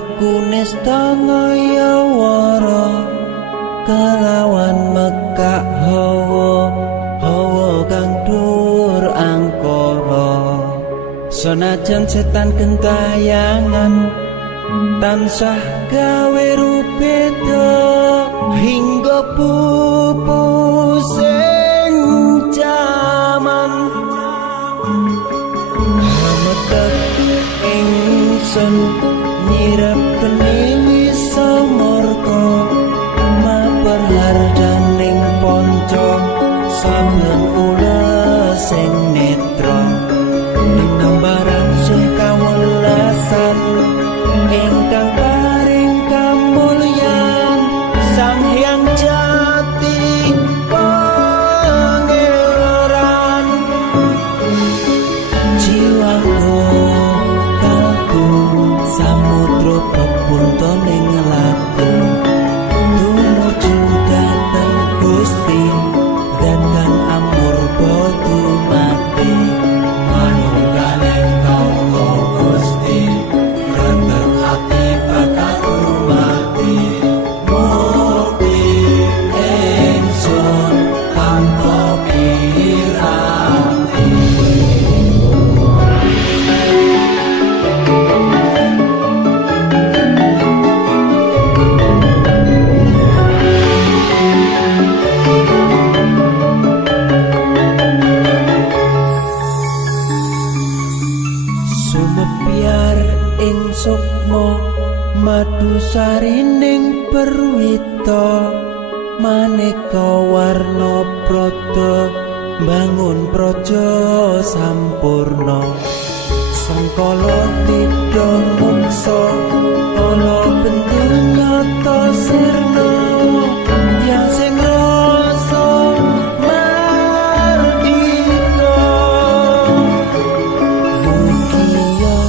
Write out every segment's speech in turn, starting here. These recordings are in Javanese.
Aku nesta ngaya wara kelawan mekak hawa kang dur angkara. Senajan setan gentayangan tansah gawe rupeda hingga pupusing jaman. Hametek ingsun nyirap keni samorko maperhardaning ponco saben ula sing netra dinambaran sing kawelasan ingkang paring kamulyan Sang Hyang Jati Pangeran. Jiwaku kalbu samudra pepuntaning laku tumuju dhateng Gusti dan kang amurba dumati manunggaling tangga Gusti rentet ati bakal rumati mukti ingsun tanpa piranti. Sumebyar ing sukma madu sarining perwita maneka warna prada bangun praja sampurna. Sangkala tidha muksa ana bentuk nyata sirna yang sing rasa mardika. Mugia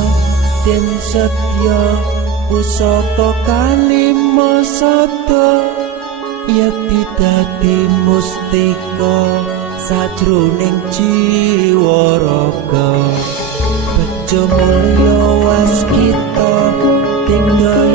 den setya pusaka kalima sada yekti dadi mustika sajroning jiwa raga. Bejo mulya waskita tinggal